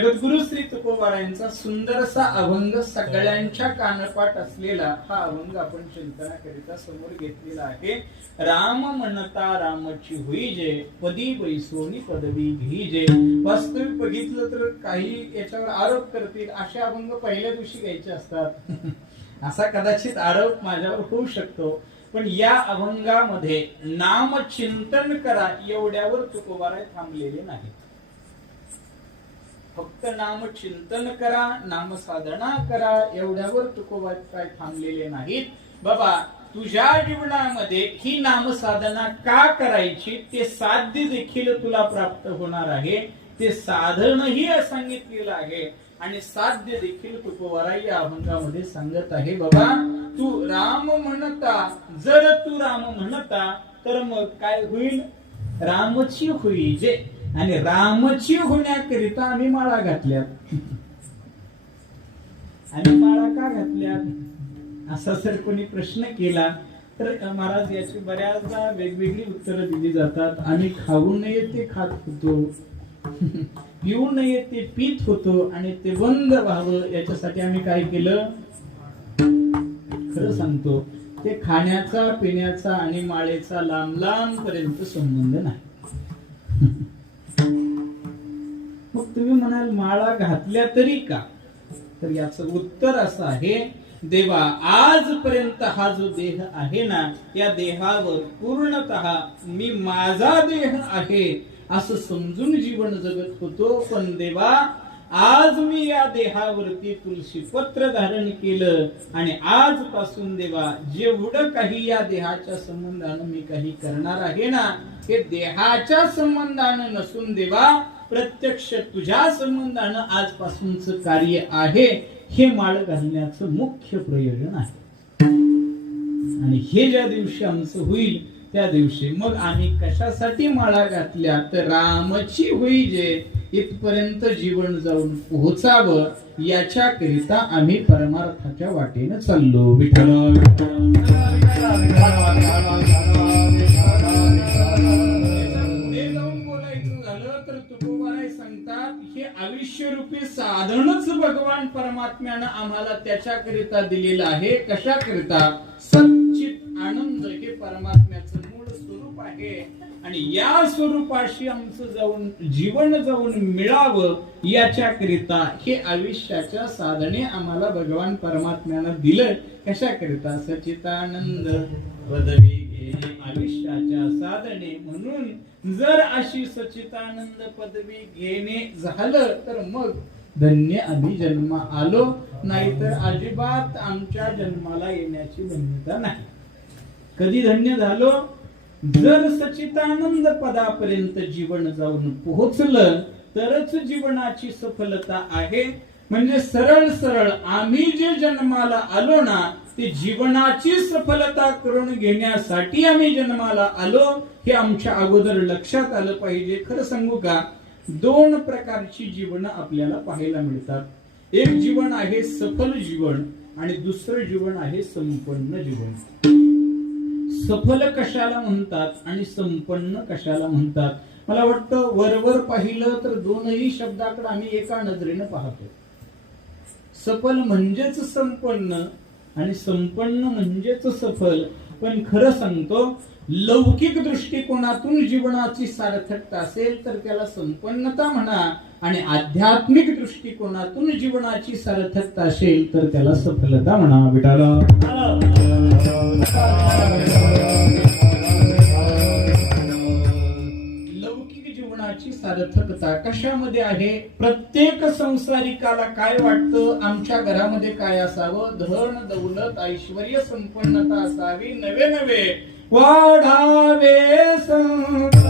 जगद्गुरु श्री तुकोबारायांचा सुंदरसा अभंग सगळ्यांच्या कानपाठ असलेला हा अभंग आपण चिंतनाकरिता समोर घेतलेला आहे. राम म्हणता रामची होई जे पदी बैसोनी पदवी जे वास्तविक बघितलं तर काही याच्यावर आरोप करतील. असे अभंग पहिल्या दिवशी घ्यायचे असतात. असा कदाचित आरोप माझ्यावर होऊ शकतो. पण या अभंगामध्ये नाम चिंतन करा एवढ्यावर तुकोबाराय थांबलेले नाही फक्त नाम चिंतन करा नाम साधना करा एवढ्यावर तुकोबा काय थांबलेले नाहीत. बाबा तुझ्या जीवनामध्ये ही नाम साधना का करायची? ते साध्य देखील तुला प्राप्त होणार आहे. ते साधनही सांगितलेलं आहे. आणि साध्य देखील तुकोबारा या अभंगामध्ये सांगत आहे. बाबा तू राम म्हणता जर तू राम म्हणता तर मग काय होईल? रामची होई जे आणि रामची होण्याकरिता आम्ही माळा घातल्यात. आणि माळा का घातल्यात? असा जर कोणी प्रश्न केला तर महाराज याची बऱ्याचदा वेगवेगळी उत्तरं दिली जातात. आम्ही खाऊ नये ते खात होतो पिऊ नये ते पित होतो आणि ते बंद व्हावं याच्यासाठी आम्ही काय केलं? खरं सांगतो ते खाण्याचा पिण्याचा आणि माळेचा लांब लांब पर्यंत संबंध नाही. मग तुम्ही म्हणाल माळा घातल्या तरी का? तर याच उत्तर असं आहे देवा आजपर्यंत हा जो देह आहे ना या देहावर पूर्णत मी माझा देह आहे असं समजून जीवन जगत होतो. पण देवा आज मी या देहावरती तुलसी पत्र धारण केलं आणि आजपासून देवा जेवढं काही या देहाच्या संबंधानं मी काही करणार आहे ना हे देहाच्या संबंधानं नसून देवा प्रत्यक्ष तुझ्या संबंधानं आजपासूनच कार्य आहे हे माळ घालण्याचं मुख्य प्रयोजन आहे आणि हे ज्या दिवशी आमचं होईल त्या दिवशी मग आम्ही कशासाठी माळा घातल्या तर रामची होई जे इथपर्यंत जीवन जाऊन पोहोचावं याच्याकरिता आम्ही परमार्थाच्या वाटेनं चाललो विठ्ठल आयुष्यरूपी साधनच भगवान परमात्म्यानं आम्हाला त्याच्याकरिता दिलेलं आहे. कशाकरिता? संचित आनंद हे परमात्म्याचं मूळ स्वरूप आहे. आणि या स्वरूपाशी आमचं जाऊन जीवन जाऊन मिळावं याच्याकरिता हे आयुष्याच्या साधने आम्हाला भगवान परमात्म्यानं दिलं. कशाकरिता? सच्चितानंद पदवी घेणे आयुष्याच्या साधने म्हणून जर अशी सचितानंद पदवी घेणे झालं तर मग धन्य आम्ही जन्म आलो नाहीतर अजिबात आमच्या जन्माला येण्याची धन्यता नाही. कधी धन्य झालो? जर सचितानंद पदापर्यंत जीवन जाऊन पोहोचलं तरच जीवनाची सफलता आहे. म्हणजे सरळ सरळ आम्ही जे जन्माला आलो ना ते जीवनाची सफलता करून घेण्यासाठी आम्ही जन्माला आलो हे आमच्या अगोदर लक्षात आलं पाहिजे. खरं सांगू का? दोन प्रकारची जीवन आपल्याला पाहायला मिळतात. एक जीवन आहे सफल जीवन आणि दुसरं जीवन आहे संपन्न जीवन. सफल कशाला म्हणतात आणि संपन्न कशाला म्हणतात? मला वाटतं वरवर पाहिलं तर दोनही शब्दाकडे आम्ही एका नजरेनं पाहतो. सफल म्हणजेच संपन्न आणि संपन्न म्हणजेच सफल. पण खरं सांगतो लौकिक दृष्टिकोनातून जीवनाची सार्थकता असेल तर त्याला संपन्नता म्हणा आणि आध्यात्मिक दृष्टिकोनातून जीवनाची सार्थकता असेल तर त्याला सफलता म्हणा विटाला जीवनाची सार्थकता कशामध्ये आहे? प्रत्येक संसारिकाला काय वाटतं? आमच्या घरामध्ये काय असावं? धन दौलत ऐश्वर संपन्नता असावी. नवे नवे. वाढावे संसार.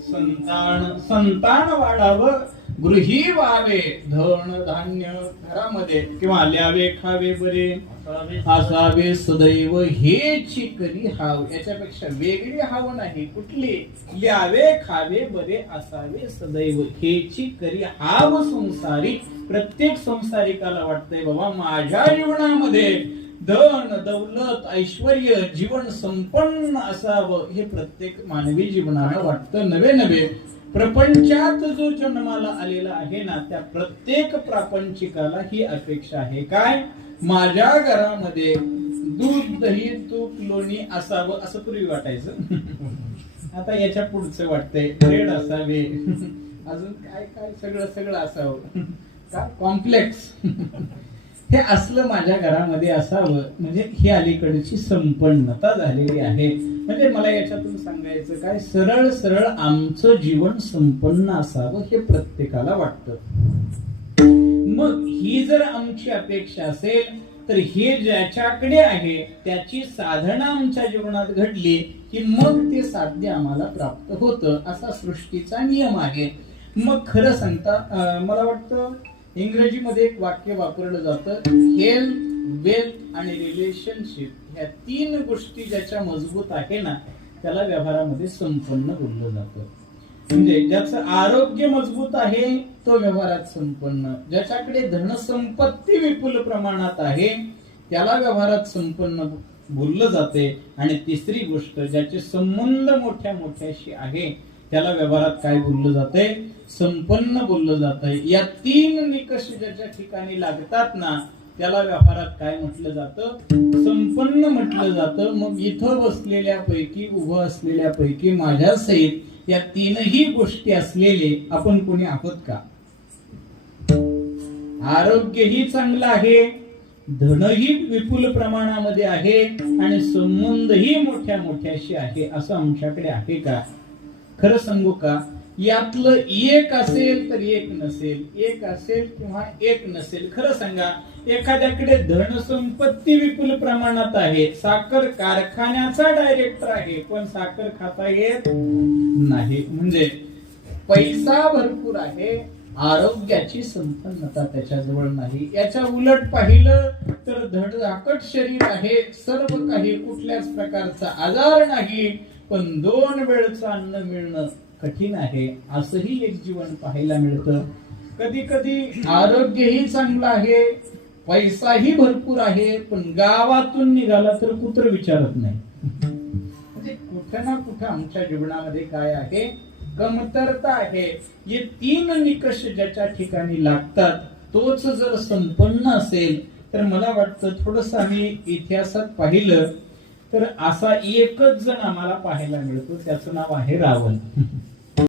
संतान संतान वाढावं गृही व्हावे धन धान्य घरामध्ये किंवा ल्यावे खावे बरे. असावे. सदैव हेची करी हाव. याच्यापेक्षा वेगळी हाव नाही. कुठली? ल्यावे खावे बरे असावे सदैव हेची करी हाव संसारी. प्रत्येक संसारिकाला वाटतंय बाबा माझ्या जीवनामध्ये धन दौलत ऐश्वर जीवन संपन्न असावं हे प्रत्येक मानवी जीवनाला वाटतं. नवे नवे प्रपंचात जो जन्माला आलेला आहे ना त्या प्रत्येक प्रापंचिकाला ही अपेक्षा आहे. काय? माझ्या घरामध्ये दूध दही तूप लोणी असावं असं पूर्वी वाटायचं. आता याच्या पुढचं वाटतंय. ब्रेड असावे. अजून काय काय सगळं सगळं असावं. का? कॉम्प्लेक्स. हे असलं माझ्या घरामध्ये असावं म्हणजे ही अलीकडची संपन्नता झालेली आहे. म्हणजे मला याच्यातून सांगायचं काय सरळ सरळ आमचं जीवन संपन्न असावं हे प्रत्येकाला वाटतं. मग ही जर आमची अपेक्षा असेल तर हे ज्याच्याकडे आहे त्याची साधना आमच्या जीवनात घडली की मग ते साध्य आम्हाला प्राप्त होतं असा सृष्टीचा नियम आहे. मग खरं सांगता मला वाटतं इंग्रजीमध्ये एक वाक्य वापरलं जातं हेल्थ वेल्थ आणि रिलेशनशिप ह्या तीन गोष्टी ज्याच्या मजबूत आहे ना त्याला व्यवहारामध्ये संपन्न बोललं जातं. म्हणजे ज्याचं आरोग्य मजबूत आहे तो व्यवहारात संपन्न. ज्याच्याकडे धनसंपत्ती विपुल प्रमाणात आहे त्याला व्यवहारात संपन्न बोललं जाते. आणि तिसरी गोष्ट ज्याचे संबंध मोठ्या मोठ्याशी आहे त्याला व्यवहारात काय बोललं जातंय? संपन्न बोललं जातंय. या तीन निकष ज्याच्या ठिकाणी लागतात ना त्याला व्यापारात काय म्हटलं जातं? संपन्न म्हटलं जातं. मग इथं बसलेल्या पैकी उभं असलेल्या पैकी माझ्या सहित या तीनही गोष्टी असलेले आपण कोणी आहोत का? आरोग्यही चांगलं आहे धनही विपुल प्रमाणामध्ये आहे आणि संबंधही मोठ्या मोठ्याशी आहे असं आमच्याकडे आहे का? खरं सांगू का? यातलं एक असेल तर एक नसेल एक असेल किंवा एक नसेल. खरं सांगा एखाद्याकडे धनसंपत्ती विपुल प्रमाणात आहे साखर कारखान्याचा डायरेक्टर आहे पण साखर खाता येत नाही. म्हणजे पैसा भरपूर आहे आरोग्याची संपन्नता त्याच्याजवळ नाही. याच्या उलट पाहिलं तर धडधाकट शरीर आहे सर्व काही कुठल्याच प्रकारचा आजार नाही. पण दोन वेळचं अन्न मिळणं कठीण आहे असंही एक जीवन पाहायला मिळतं. कधी कधी आरोग्यही चांगलं आहे पैसाही भरपूर आहे पण गावातून निघाला तर कुत्र विचारत नाही. म्हणजे कुठं ना कुठं आमच्या जीवनामध्ये काय आहे? कमतरता आहे. हे तीन निकष ज्याच्या ठिकाणी लागतात तोच जर संपन्न असेल तर मला वाटतं थोडस आम्ही इतिहासात पाहिलं तर असा एकच जण आम्हाला पाहायला मिळतो त्याचं नाव आहे रावण.